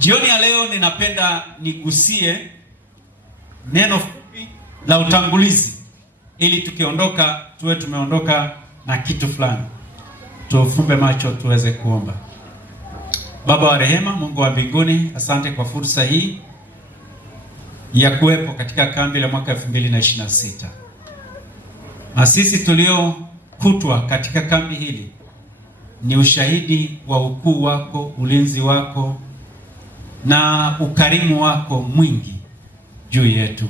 Jioni ya leo ninapenda nigusie neno fupi la utangulizi ili tukiondoka tuwe tumeondoka na kitu fulani. Tufumbe macho tuweze kuomba. Baba wa rehema, Mungu wa mbinguni, asante kwa fursa hii ya kuwepo katika kambi la mwaka 2026. Na sisi tuliokutwa katika kambi hili ni ushahidi wa ukuu wako, ulinzi wako na ukarimu wako mwingi juu yetu.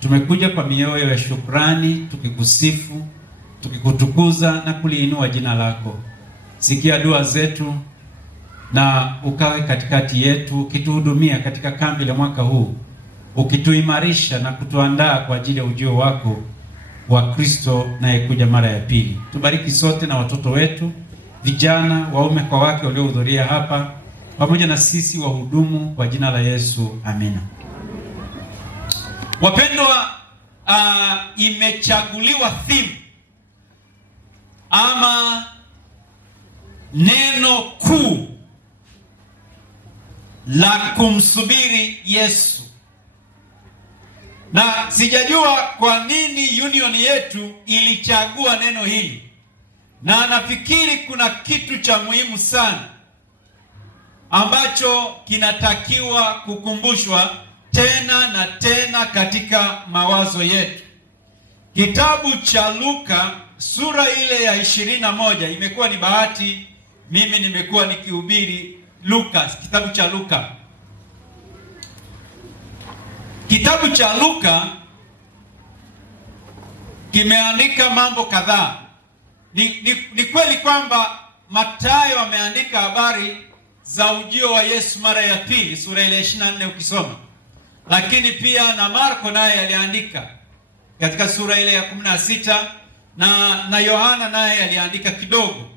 Tumekuja kwa mioyo ya shukrani, tukikusifu, tukikutukuza na kuliinua jina lako. Sikia dua zetu na ukawe katikati yetu, ukituhudumia katika kambi la mwaka huu, ukituimarisha na kutuandaa kwa ajili ya ujio wako wa Kristo anayekuja mara ya pili. Tubariki sote na watoto wetu, vijana, waume kwa wake waliohudhuria hapa, pamoja na sisi wahudumu, kwa jina la Yesu, amina. Wapendwa, imechaguliwa theme ama neno kuu la kumsubiri Yesu. Na sijajua kwa nini union yetu ilichagua neno hili, na nafikiri kuna kitu cha muhimu sana ambacho kinatakiwa kukumbushwa tena na tena katika mawazo yetu. Kitabu cha Luka sura ile ya 21, imekuwa ni bahati mimi nimekuwa nikihubiri Luka, kitabu cha Luka. Kitabu cha Luka kimeandika mambo kadhaa. Ni kweli kwamba Mathayo ameandika habari za ujio wa Yesu mara ya pili, sura ile 24 ukisoma. Lakini pia na Marko naye aliandika katika sura ile ya 16, na Yohana naye aliandika kidogo.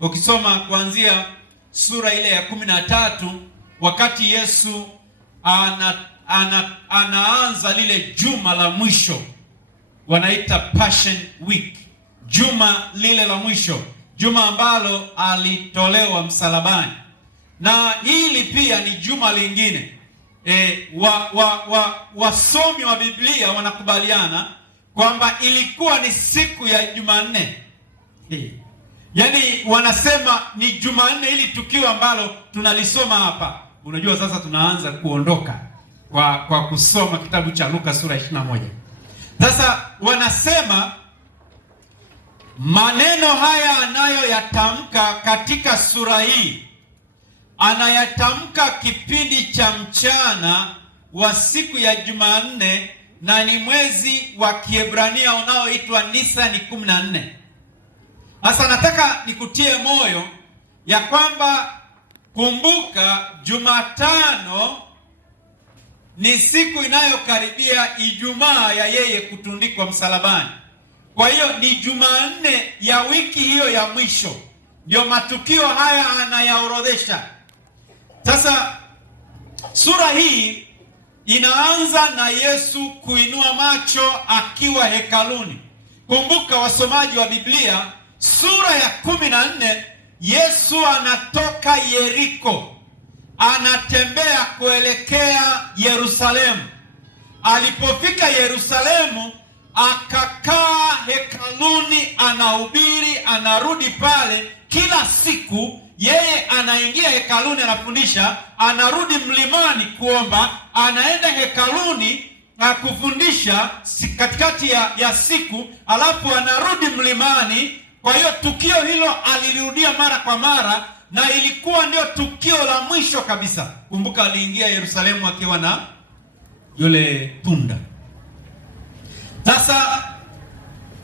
Ukisoma kuanzia sura ile ya 13, wakati Yesu anaanza lile juma la mwisho, wanaita Passion Week, juma lile la mwisho, juma ambalo alitolewa msalabani. Na hili pia ni juma lingine. Wasomi wa Biblia wanakubaliana kwamba ilikuwa ni siku ya Jumanne. Yaani wanasema ni Jumanne, ili tukio ambalo tunalisoma hapa. Unajua sasa tunaanza kuondoka kwa kusoma kitabu cha Luka sura 21. Sasa wanasema maneno haya anayoyatamka katika sura hii anayatamka kipindi cha mchana wa siku ya Jumanne, na ni mwezi wa Kiebrania unaoitwa Nisani 14. Sasa nataka nikutie moyo ya kwamba kumbuka, Jumatano ni siku inayokaribia Ijumaa ya yeye kutundikwa msalabani. Kwa hiyo ni Jumanne ya wiki hiyo ya mwisho ndio matukio haya anayaorodhesha. Sasa sura hii inaanza na Yesu kuinua macho akiwa hekaluni. Kumbuka wasomaji wa Biblia, sura ya 14 Yesu anatoka Yeriko, anatembea kuelekea Yerusalemu. Alipofika Yerusalemu, akakaa hekaluni, anahubiri, anarudi pale kila siku. Yeye anaingia hekaluni anafundisha, anarudi mlimani kuomba, anaenda hekaluni na kufundisha katikati ya siku, alafu anarudi mlimani. Kwa hiyo tukio hilo alilirudia mara kwa mara, na ilikuwa ndio tukio la mwisho kabisa. Kumbuka aliingia Yerusalemu akiwa na yule punda. Sasa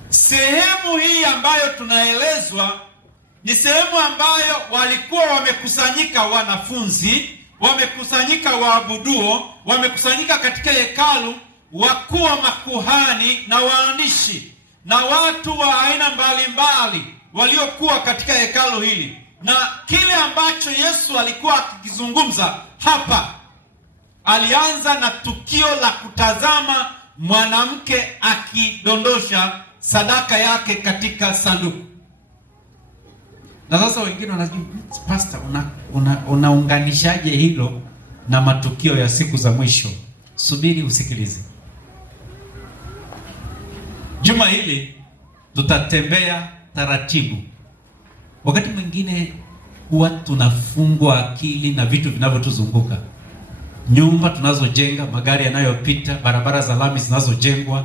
sehemu hii ambayo tunaelezwa ni sehemu ambayo walikuwa wamekusanyika wanafunzi, wamekusanyika waabuduo, wamekusanyika katika hekalu, wakuu wa makuhani na waandishi na watu wa aina mbalimbali waliokuwa katika hekalu hili. Na kile ambacho Yesu alikuwa akizungumza hapa, alianza na tukio la kutazama mwanamke akidondosha sadaka yake katika sanduku. Na sasa wengine wanasema, pastor, unaunganishaje hilo na matukio ya siku za mwisho. Subiri usikilize. Juma hili tutatembea taratibu. Wakati mwingine huwa tunafungwa akili na vitu vinavyotuzunguka, nyumba tunazojenga, magari yanayopita, barabara za lami zinazojengwa,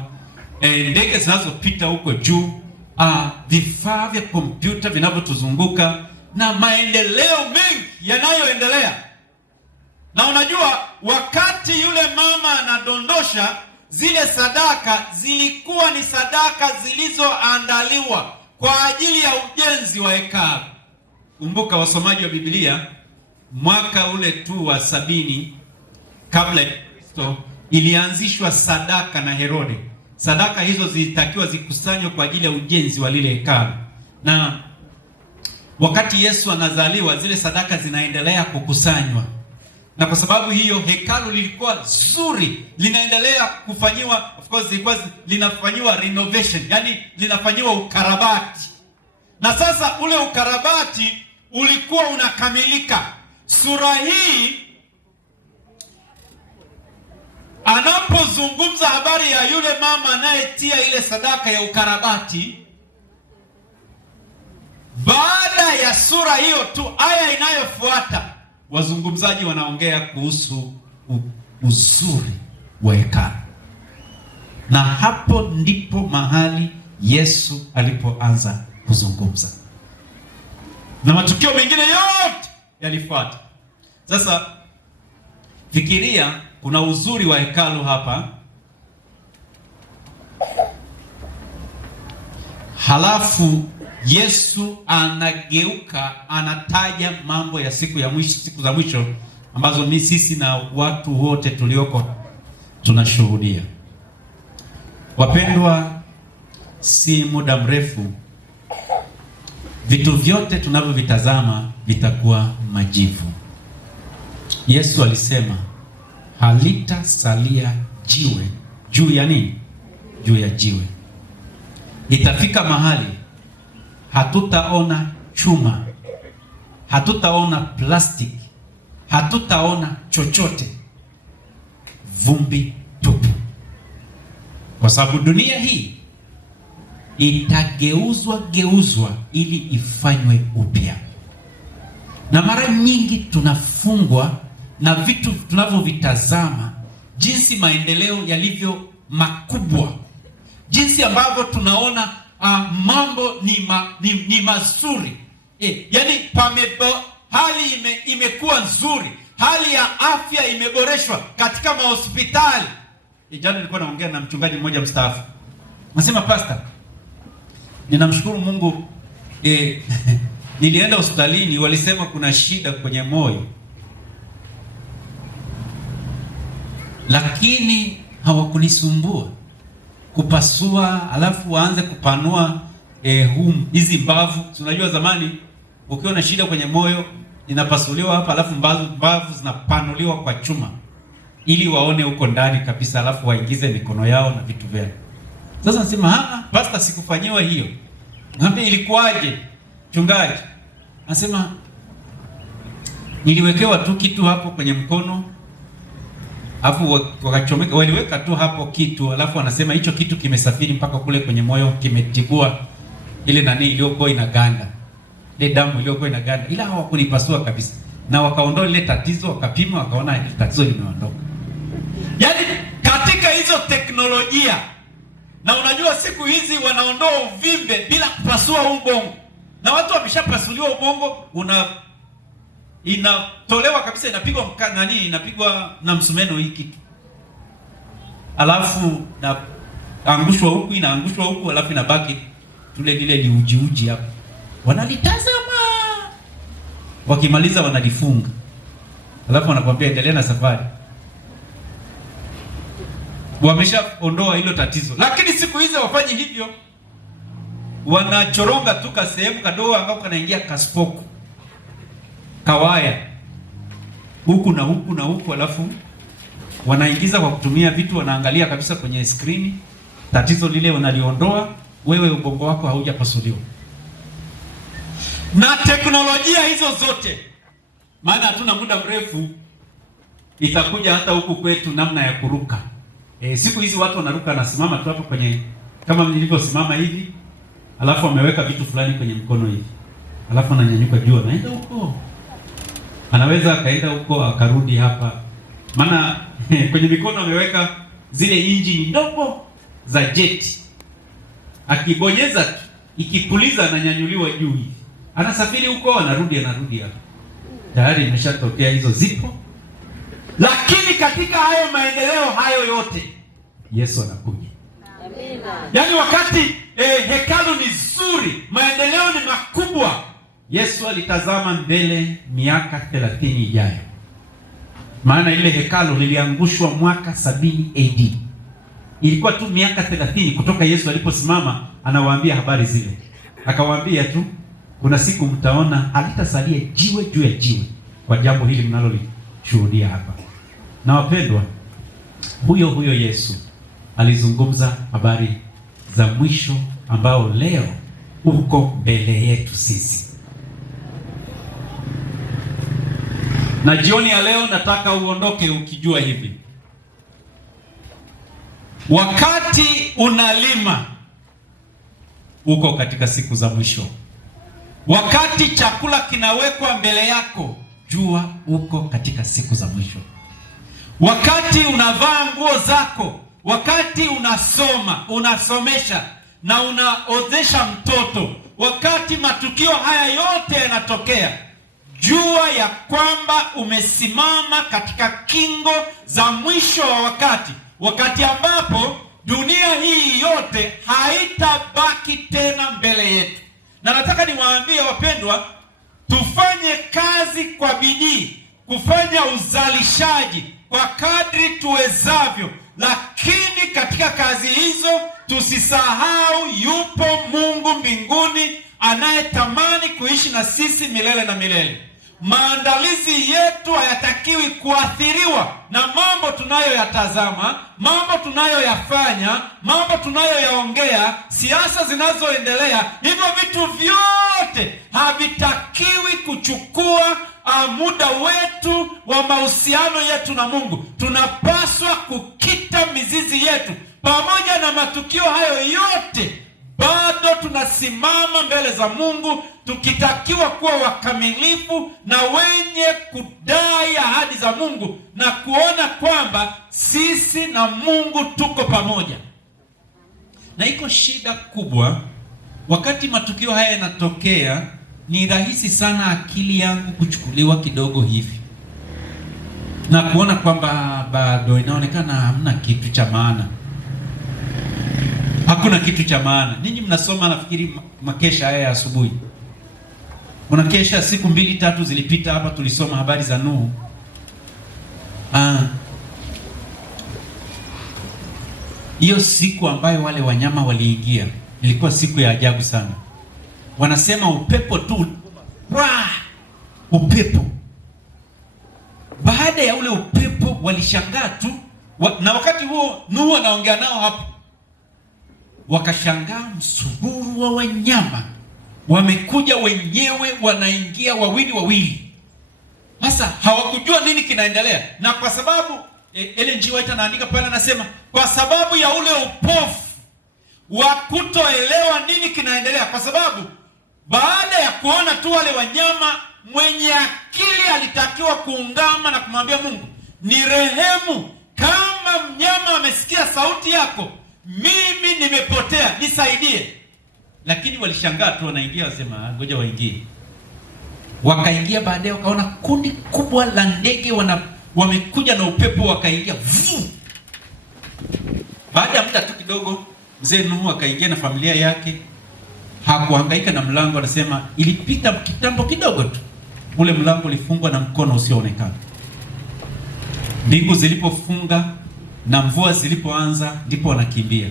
ndege zinazopita huko juu, vifaa vya kompyuta vinavyotuzunguka na maendeleo mengi yanayoendelea. Na unajua, wakati yule mama anadondosha zile sadaka, zilikuwa ni sadaka zilizoandaliwa kwa ajili ya ujenzi wa hekalu. Kumbuka wasomaji wa Biblia, mwaka ule tu wa 70 kabla ya Kristo ilianzishwa sadaka na Herode. Sadaka hizo zilitakiwa zikusanywe kwa ajili ya ujenzi wa lile hekalu. Na wakati Yesu anazaliwa, zile sadaka zinaendelea kukusanywa. Na kwa sababu hiyo hekalu lilikuwa zuri, linaendelea kufanyiwa, of course lilikuwa linafanyiwa renovation, yani linafanyiwa ukarabati. Na sasa ule ukarabati ulikuwa unakamilika. Sura hii anapozungumza habari ya yule mama anayetia ile sadaka ya ukarabati, baada ya sura hiyo tu, aya inayofuata, wazungumzaji wanaongea kuhusu uzuri wa hekalu. Na hapo ndipo mahali Yesu alipoanza kuzungumza, na matukio mengine yote yalifuata. Sasa fikiria, kuna uzuri wa hekalu hapa, halafu Yesu anageuka, anataja mambo ya siku ya mwisho, siku za mwisho ambazo ni sisi na watu wote tulioko tunashuhudia. Wapendwa, si muda mrefu vitu vyote tunavyovitazama vitakuwa majivu. Yesu alisema halitasalia jiwe juu ya nini? Juu ya jiwe. Itafika mahali hatutaona chuma, hatutaona plastiki, hatutaona chochote, vumbi tupu, kwa sababu dunia hii itageuzwa ili ifanywe upya. Na mara nyingi tunafungwa na vitu tunavyovitazama, jinsi maendeleo yalivyo makubwa, jinsi ambavyo tunaona mambo ni mazuri, yani hali imekuwa nzuri, hali ya afya imeboreshwa katika mahospitali. Jana nilikuwa naongea na mchungaji mmoja mstaafu, nasema pastor, ninamshukuru Mungu, nilienda hospitalini, walisema kuna shida kwenye moyo, lakini hawakunisumbua kupasua alafu waanze kupanua hizi mbavu. Unajua zamani ukiwa na shida kwenye moyo inapasuliwa hapa, alafu mbavu zinapanuliwa kwa chuma ili waone huko ndani kabisa, alafu waingize mikono yao na vitu vyao. Sasa nasema pastor, sikufanyiwa hiyo. Ngambia ilikuwaje mchungaji? Anasema niliwekewa tu kitu hapo kwenye mkono, alafu wakachomeka, waliweka tu hapo kitu, alafu anasema hicho kitu kimesafiri mpaka kule kwenye moyo, kimetibua ile nani iliyokuwa inaganda, ile damu iliyokuwa inaganda, ila hawakunipasua kabisa. Na wakaondoa ile tatizo, wakapima, wakaona ile tatizo limeondoka. Yaani katika hizo teknolojia, na unajua siku hizi wanaondoa uvimbe bila kupasua ubongo, na watu wameshapasuliwa ubongo, inatolewa kabisa, inapigwa inapigwa na msumeno hii kitu, alafu na angushwa huku, inaangushwa huku, alafu inabaki tule lile liujiuji hapo. Wanalitazama, wakimaliza wanalifunga, alafu wanakuambia endelea na safari. Wameshaondoa hilo tatizo. Lakini siku hizi wafanyi hivyo, wanachoronga tu ka sehemu kadogo ambako kanaingia kaspoku, kawaya huku na huku na huku, alafu wanaingiza kwa kutumia vitu, wanaangalia kabisa kwenye skrini, tatizo lile wanaliondoa, wewe ubongo wako haujapasuliwa. Na teknolojia hizo zote, maana hatuna muda mrefu, itakuja hata huku kwetu namna ya kuruka. Siku hizi watu wanaruka, anasimama tu hapo kwenye, kama nilivyosimama hivi, alafu ameweka vitu fulani kwenye mkono hivi, alafu ananyanyuka juu, anaenda huko. Anaweza akaenda huko akarudi hapa, maana kwenye mikono ameweka zile injini ndogo za jeti. Akibonyeza tu, ikipuliza ananyanyuliwa juu hivi, anasafiri huko, anarudi hapa. Tayari imeshatokea, hizo zipo. Lakini katika hayo maendeleo hayo yote Yesu anakuja. Amina. Yaani wakati hekalu ni zuri, maendeleo ni makubwa, Yesu alitazama mbele miaka 30 ijayo. Maana ile hekalu liliangushwa mwaka 70 AD. Ilikuwa tu miaka 30 kutoka Yesu aliposimama anawaambia habari zile. Akawaambia tu, kuna siku mtaona halitasalia jiwe juu ya jiwe kwa jambo hili mnalolishuhudia hapa. Na wapendwa, huyo Yesu alizungumza habari za mwisho ambao leo uko mbele yetu sisi. Na jioni ya leo nataka uondoke ukijua hivi: wakati unalima uko katika siku za mwisho. Wakati chakula kinawekwa mbele yako, jua uko katika siku za mwisho. Wakati unavaa nguo zako, wakati unasoma, unasomesha na unaozesha mtoto, wakati matukio haya yote yanatokea, jua ya kwamba umesimama katika kingo za mwisho wa wakati ambapo dunia hii yote haitabaki tena mbele yetu. Na nataka niwaambie wapendwa, tufanye kazi kwa bidii, kufanya uzalishaji kwa kadri tuwezavyo, lakini katika kazi hizo tusisahau yupo Mungu mbinguni anayetamani kuishi na sisi milele na milele. Maandalizi yetu hayatakiwi kuathiriwa na mambo tunayoyatazama, mambo tunayoyafanya, mambo tunayoyaongea, siasa zinazoendelea. Hivyo vitu vyote havitakiwi kuchukua muda wetu wa mahusiano yetu na Mungu. Tunapaswa kukita mizizi yetu. Pamoja na matukio hayo yote, bado tunasimama mbele za Mungu tukitakiwa kuwa wakamilifu na wenye kudai ahadi za Mungu na kuona kwamba sisi na Mungu tuko pamoja. Na iko shida kubwa wakati matukio haya yanatokea, ni rahisi sana akili yangu kuchukuliwa kidogo hivi na kuona kwamba bado inaonekana hamna kitu cha maana. Hakuna kitu cha maana. Ninyi mnasoma nafikiri makesha haya ya asubuhi. Unakesha siku 2-3 zilipita hapa tulisoma habari za Nuhu. Hiyo siku ambayo wale wanyama waliingia ilikuwa siku ya ajabu sana. Wanasema upepo tu, upepo. Baada ya ule upepo walishangaa tu, na wakati huo Nuhu anaongea nao hapo. Wakashangaa msururu wa wanyama wamekuja wenyewe, wanaingia wawili. Sasa hawakujua nini kinaendelea, na kwa sababu Ellen G. White anaandika pale, anasema kwa sababu ya ule upofu wa kutoelewa nini kinaendelea, kwa sababu baada ya kuona tu wale wanyama, mwenye akili alitakiwa kuungama na kumwambia Mungu, ni rehemu, kama mnyama amesikia sauti yako, mimi nimepotea, nisaidie. Lakini walishangaa tu, wanaingia wasema ngoja waingie. Wakaingia, baadaye wakaona kundi kubwa la ndege wamekuja na upepo, wakaingia. Baada ya muda tu kidogo, mzee Nuhu akaingia na familia yake. Hakuhangaika na mlango, anasema ilipita kitambo kidogo tu, ule mlango ulifungwa na mkono usioonekana. Mbingu zilipofunga na mvua zilipoanza, ndipo wanakimbia,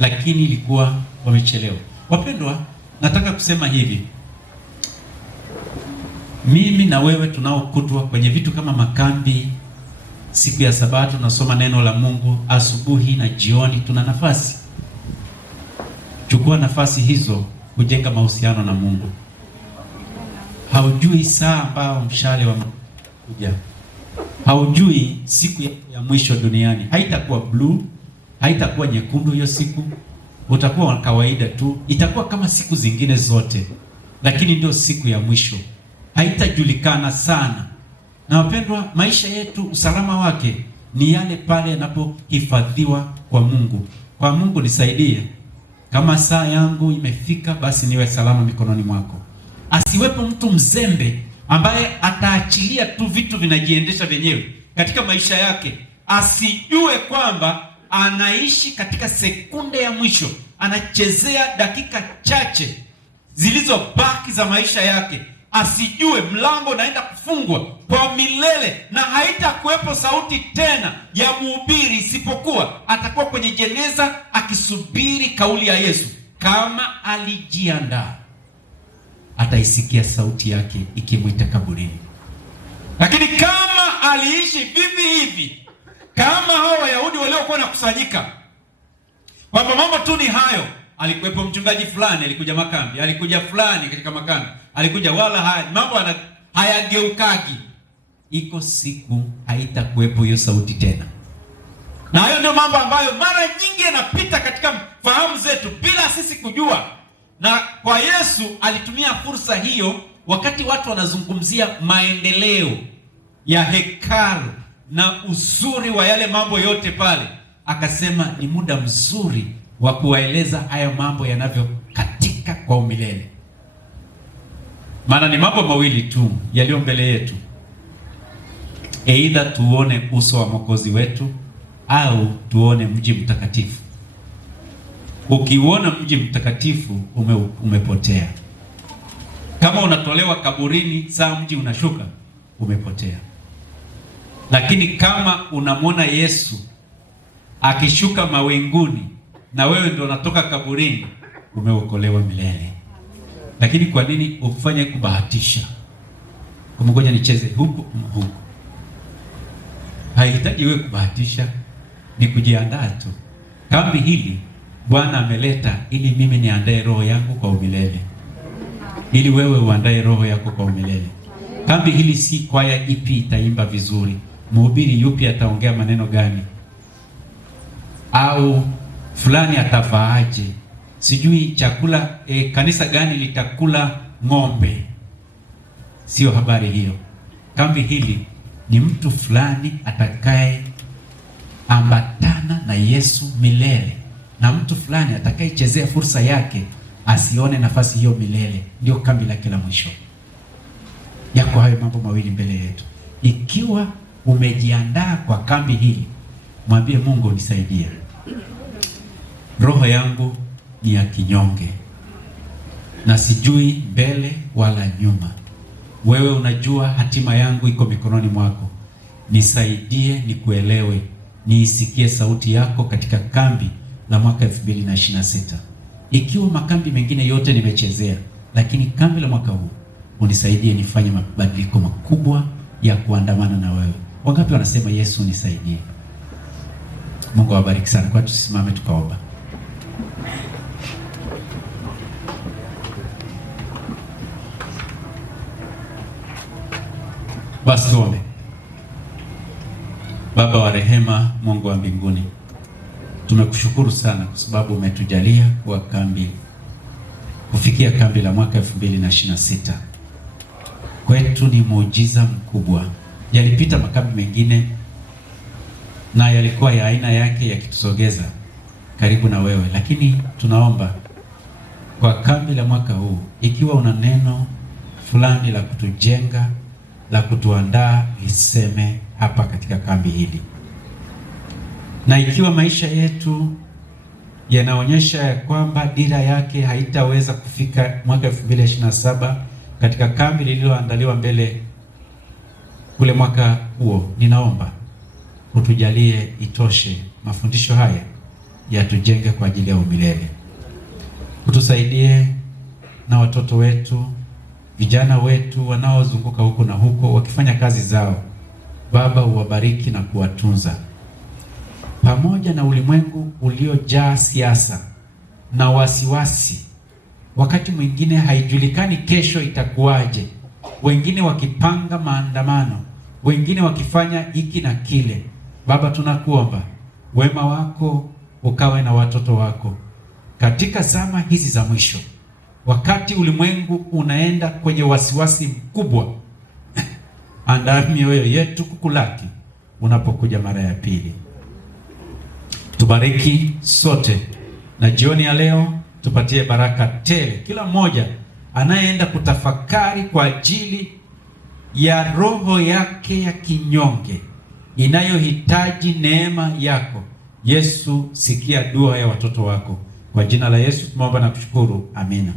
lakini ilikuwa wamechelewa. Wapendwa, nataka kusema hivi, mimi na wewe tunaokutwa kwenye vitu kama makambi, siku ya Sabato tunasoma neno la Mungu asubuhi na jioni, tuna nafasi. Chukua nafasi hizo kujenga mahusiano na Mungu. Haujui saa ambao mshale wa kuja. Haujui siku ya mwisho duniani haitakuwa blue, haitakuwa nyekundu. Hiyo siku utakuwa wa kawaida tu, itakuwa kama siku zingine zote, lakini ndio siku ya mwisho, haitajulikana sana. Na wapendwa, maisha yetu usalama wake ni yale pale yanapohifadhiwa kwa Mungu. Kwa Mungu, nisaidie, kama saa yangu imefika, basi niwe salama mikononi mwako. Asiwepo mtu mzembe ambaye ataachilia tu vitu vinajiendesha vyenyewe katika maisha yake, asijue kwamba anaishi katika sekunde ya mwisho, anachezea dakika chache zilizobaki za maisha yake. Asijue mlango unaenda kufungwa kwa milele na haitakuwepo sauti tena ya mhubiri, isipokuwa atakuwa kwenye jeneza akisubiri kauli ya Yesu. Kama alijiandaa, ataisikia sauti yake ikimwita kaburini. Lakini kama aliishi vivi hivi, kama hao Wayahudi waliokuwa nakusanyika kwamba mambo tu ni hayo, alikuwepo mchungaji fulani alikuja makambi, alikuja fulani katika makambi alikuja, wala haya mambo hayageukagi, iko siku haitakuwepo hiyo sauti tena. Na hayo ndio mambo ambayo mara nyingi yanapita katika fahamu zetu bila sisi kujua. Na kwa Yesu alitumia fursa hiyo wakati watu wanazungumzia maendeleo ya hekalu na uzuri wa yale mambo yote pale, akasema ni muda mzuri wa kuwaeleza hayo mambo yanavyokatika kwa umilele. Maana ni mambo mawili tu yaliyo mbele yetu, aidha tuone uso wa Mwokozi wetu au tuone mji mtakatifu. Ukiuona mji mtakatifu umepotea. Kama unatolewa kaburini saa mji unashuka, umepotea. Lakini kama unamwona Yesu akishuka mawinguni na wewe ndio unatoka kaburini, umeokolewa milele. Lakini kwa nini ufanye kubahatisha? Kama ngoja nicheze huku huku. Haihitaji wewe kubahatisha, ni kujiandaa tu. Kambi hili Bwana ameleta ili mimi niandae roho yangu kwa umilele, ili wewe uandae roho yako kwa umilele. Kambi hili si kwaya ipi itaimba vizuri, mhubiri yupi ataongea maneno gani, au fulani atavaaje, sijui chakula kanisa gani litakula ng'ombe. Sio habari hiyo. Kambi hili ni mtu fulani atakaye ambatana na Yesu milele, na mtu fulani atakayechezea fursa yake asione nafasi hiyo milele. Ndio kambi la kila mwisho. Yako hayo mambo mawili mbele yetu. Ikiwa umejiandaa kwa kambi hili, mwambie Mungu, nisaidie, roho yangu ni ya kinyonge na sijui mbele wala nyuma. Wewe unajua hatima yangu iko mikononi mwako. Nisaidie nikuelewe, niisikie sauti yako katika kambi la mwaka 2026. Ikiwa makambi mengine yote nimechezea, lakini kambi la mwaka huu unisaidie nifanye mabadiliko makubwa ya kuandamana na wewe. Wangapi wanasema Yesu nisaidie? Mungu awabariki sana. Kwa tusimame tukaomba. Basi tuombe. Baba wa rehema, Mungu wa mbinguni, tumekushukuru sana kwa sababu umetujalia kuwa kambi, kufikia kambi la mwaka 2026. Kwetu ni muujiza mkubwa. Yalipita makambi mengine na yalikuwa ya aina yake yakitusogeza karibu na wewe, lakini tunaomba kwa kambi la mwaka huu, ikiwa una neno fulani la kutujenga, la kutuandaa, iseme hapa katika kambi hili. Na ikiwa maisha yetu yanaonyesha ya kwamba dira yake haitaweza kufika mwaka 2027 katika kambi lililoandaliwa mbele kule mwaka huo, ninaomba utujalie itoshe mafundisho haya yatujenge kwa ajili ya umilele. Utusaidie na watoto wetu, vijana wetu wanaozunguka huko na huko wakifanya kazi zao. Baba, uwabariki na kuwatunza. Pamoja na ulimwengu uliojaa siasa na wasiwasi, wakati mwingine haijulikani kesho itakuwaje. Wengine wakipanga maandamano, wengine wakifanya hiki na kile. Baba, tunakuomba wema wako ukawe na watoto wako katika zama hizi za mwisho, wakati ulimwengu unaenda kwenye wasiwasi mkubwa. Andaa mioyo yetu kukulaki unapokuja mara ya pili. Tubariki sote, na jioni ya leo tupatie baraka tele, kila mmoja anayeenda kutafakari kwa ajili ya roho yake ya kinyonge inayohitaji neema yako. Yesu, sikia dua ya watoto wako. Kwa jina la Yesu tumeomba na kushukuru, amina.